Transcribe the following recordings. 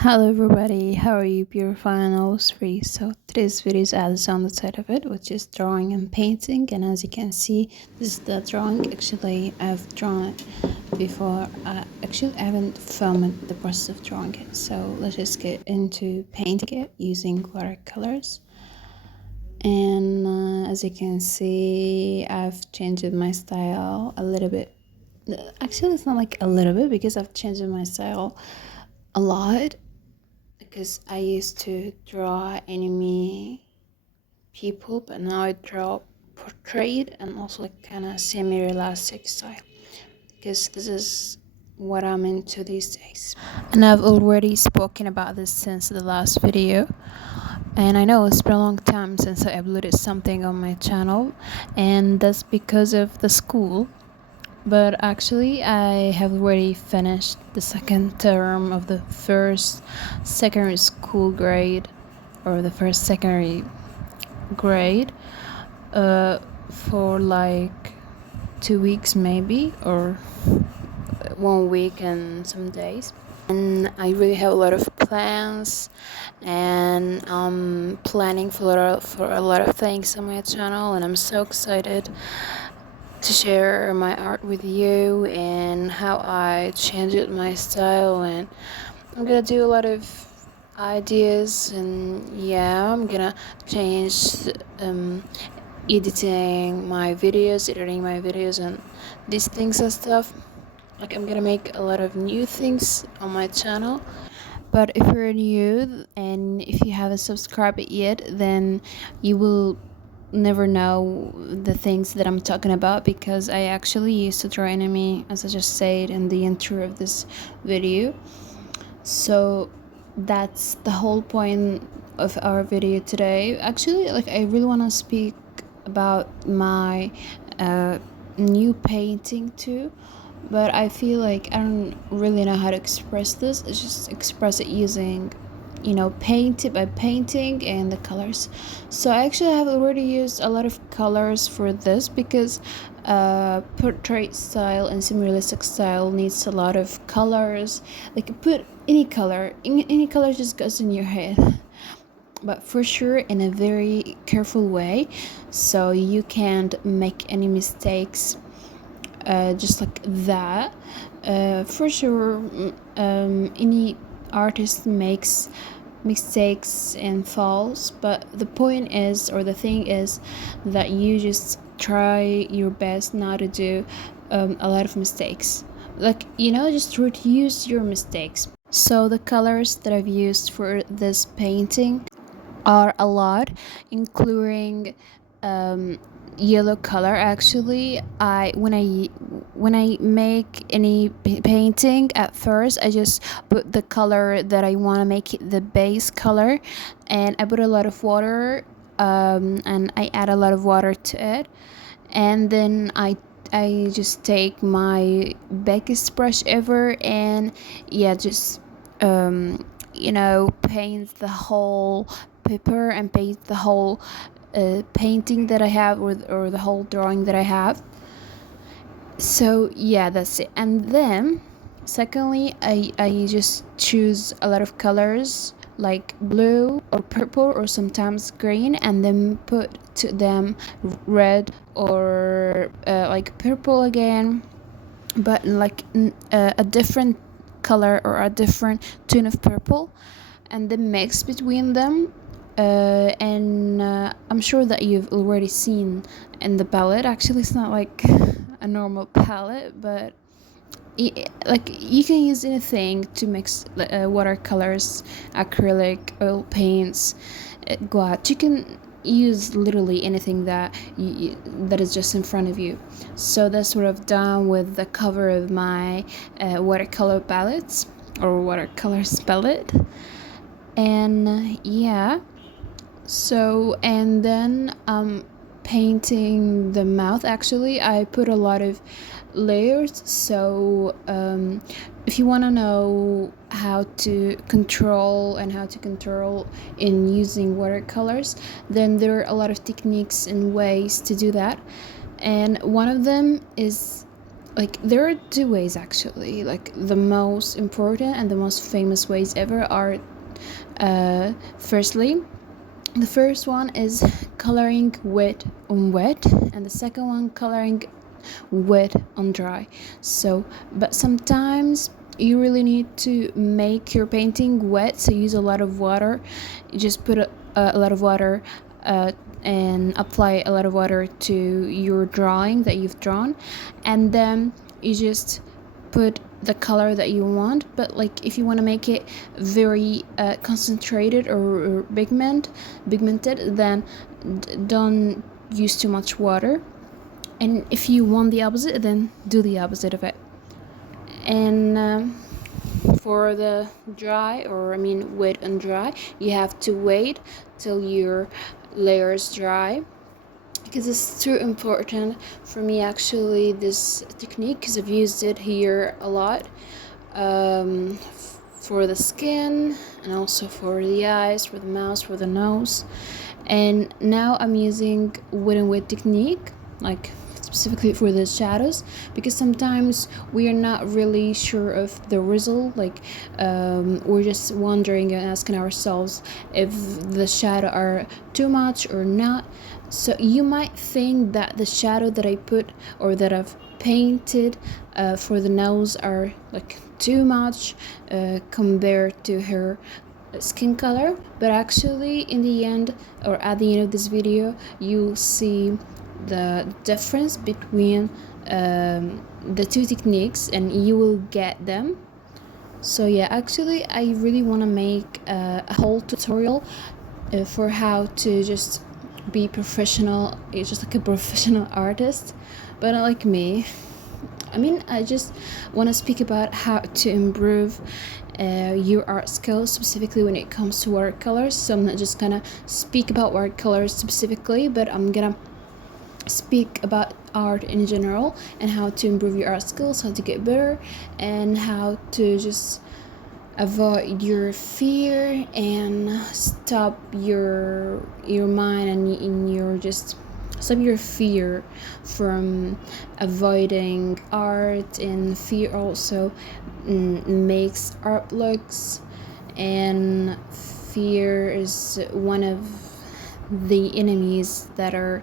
Hello everybody, how are you? Beautiful and always free. So today's video is as on the side of it, which is drawing and painting. And as you can see, this is the drawing. Actually, I've drawn it before. I haven't filmed the process of drawing it. So let's just get into painting it using watercolors. And as you can see, I've changed my style a little bit. Actually, it's not like a little bit because I've changed my style a lot. Because I used to draw anime people, but now I draw portrait and also like kind of semi-realistic style, because this is what I'm into these days. And I've already spoken about this since the last video, and I know it's been a long time since I uploaded something on my channel, and that's because of the school. But actually, I have already finished the second term of the first secondary school grade, or the first secondary grade, for like 2 weeks maybe, or 1 week and some days. And I really have a lot of plans, and I'm planning for a lot of things on my channel, and I'm so excited to share my art with you and how I changed my style. And I'm gonna do a lot of ideas, and yeah, I'm gonna change editing my videos and these things and stuff. Like, I'm gonna make a lot of new things on my channel. But if you're new and if you haven't subscribed yet, then you will never know the things that I'm talking about, because I actually used to draw anime, as I just said in the intro of this video. So that's the whole point of our video today. Actually, like, I really want to speak about my new painting too, but I feel like I don't really know how to express this. I just express it using, paint it by painting and the colors. So I actually have already used a lot of colors for this, because portrait style and semi-realistic style needs a lot of colors. Like, put any color just goes in your head, but for sure in a very careful way, so you can't make any mistakes, just like that. For sure, any artist makes mistakes and falls, but the point is, or the thing is, that you just try your best not to do a lot of mistakes. Like, just reduce your mistakes. So the colors that I've used for this painting are a lot, including yellow color. Actually, when I make any painting, at first I just put the color that I want to make it the base color, and I put a lot of water, and I add a lot of water to it, and then I just take my biggest brush ever, and yeah, just paint the whole paper and paint the whole painting that I have, or the whole drawing that I have. So yeah, that's it. And then secondly, I just choose a lot of colors like blue or purple or sometimes green, and then put to them red or like purple again, but like a different color or a different tone of purple, and then mix between them. And I'm sure that you've already seen in the palette. Actually, it's not like a normal palette, but like, you can use anything to mix watercolors, acrylic, oil paints, gouache. You can use literally anything that that is just in front of you. So that's what I've done with the cover of my watercolor palettes, or watercolors palette. And yeah, so, and then painting the mouth. Actually, I put a lot of layers. So if you want to know how to control in using watercolors, then there are a lot of techniques and ways to do that. And one of them is, like, there are two ways actually. Like, the most important and the most famous ways ever are, firstly, the first one is coloring wet on wet, and the second one coloring wet on dry. So, but sometimes you really need to make your painting wet, so use a lot of water. You just put a lot of water, and apply a lot of water to your drawing that you've drawn, and then you just put the color that you want. But like, if you want to make it very concentrated or pigmented, then don't use too much water. And if you want the opposite, then do the opposite of it. And for the dry, or I mean wet and dry, you have to wait till your layers dry, because it's too important for me actually, this technique, because I've used it here a lot, for the skin and also for the eyes, for the mouth, for the nose. And now I'm using wet and wet technique, like specifically for the shadows, because sometimes we are not really sure of the result. Like, we're just wondering and asking ourselves if the shadow are too much or not. So you might think that the shadow that I put or that I've painted for the nose are like too much compared to her skin color, but actually in the end, or at the end of this video, you'll see the difference between the two techniques, and you will get them. So yeah, actually I really want to make a whole tutorial for how to just be professional. It's just like a professional artist, but not like me. I mean, I just want to speak about how to improve your art skills, specifically when it comes to watercolors. So I'm not just gonna speak about watercolors specifically, but I'm gonna speak about art in general, and how to improve your art skills, how to get better, and how to just avoid your fear and stop your mind and in your just stop your fear from avoiding art. And fear also makes art looks, and fear is one of the enemies that are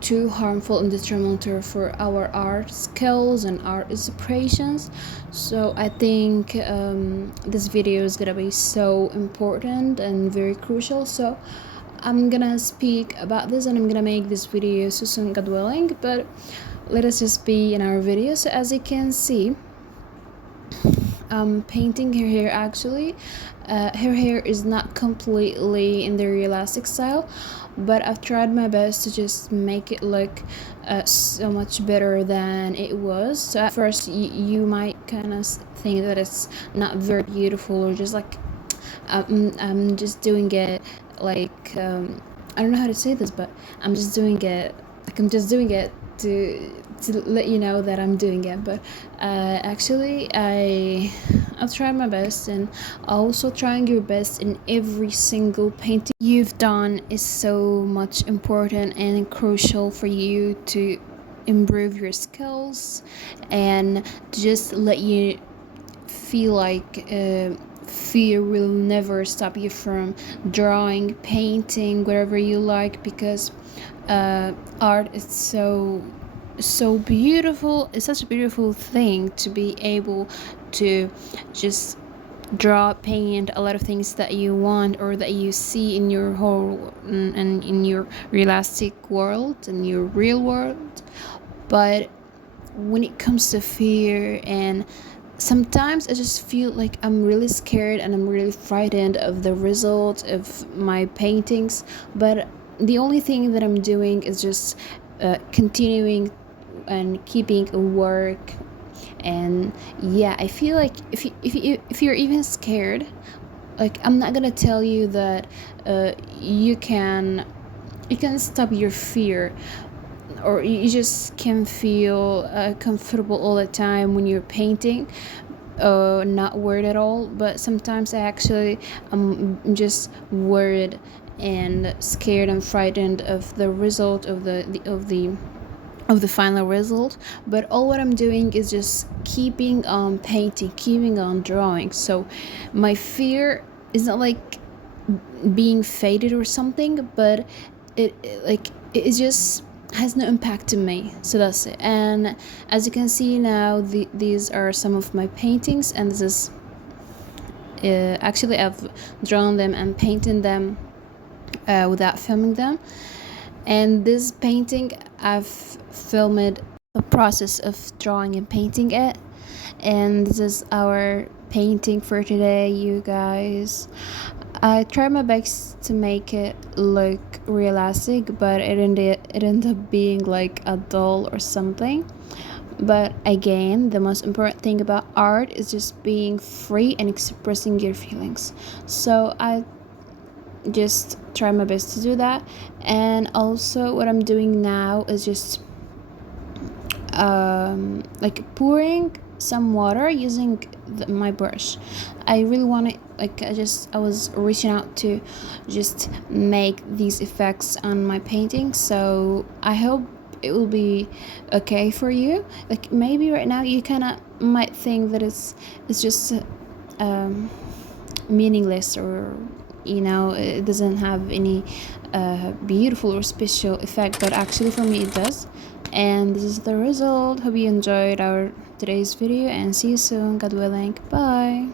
too harmful and detrimental for our art skills and art inspirations. So I think this video is gonna be so important and very crucial. So I'm gonna speak about this, and I'm gonna make this video so soon, God willing. But let us just be in our video. So as you can see, I'm painting her hair actually. Her hair is not completely in the realistic style, but I've tried my best to just make it look so much better than it was. So at first you might kind of think that it's not very beautiful, or just like I'm just doing it like I don't know how to say this, but I'm just doing it to let you know that I'm doing it. But actually I've tried my best, and also trying your best in every single painting you've done is so much important and crucial for you to improve your skills, and just let you feel like fear will never stop you from drawing, painting, whatever you like, because art is so beautiful. It's such a beautiful thing to be able to just draw, paint a lot of things that you want, or that you see in your whole and in your realistic world and your real world. But when it comes to fear, and sometimes I just feel like I'm really scared and I'm really frightened of the result of my paintings, but the only thing that I'm doing is just continuing and keeping work. And yeah, I feel like if you're even scared, like, I'm not gonna tell you that you can stop your fear. or you just can feel comfortable all the time when you're painting, not worried at all. But sometimes I actually I'm just worried and scared and frightened of the result of the final result. But all what I'm doing is just keeping on painting, keeping on drawing. So my fear is not like being faded or something, but it just has no impact to me. So that's it. And as you can see now, these are some of my paintings, and this is actually I've drawn them and painted them without filming them. And this painting I've filmed the process of drawing and painting it. And this is our painting for today, you guys. I tried my best to make it look realistic, but it ended up being like a doll or something. But again, the most important thing about art is just being free and expressing your feelings. So I just try my best to do that. And also what I'm doing now is just like pouring some water using my brush. I really want to, like, I was reaching out to just make these effects on my painting, so I hope it will be okay for you. Like, maybe right now you kind of might think that it's just meaningless, or it doesn't have any beautiful or special effect, but actually for me it does. And this is the result. Hope you enjoyed our today's video, and see you soon, God willing. Bye.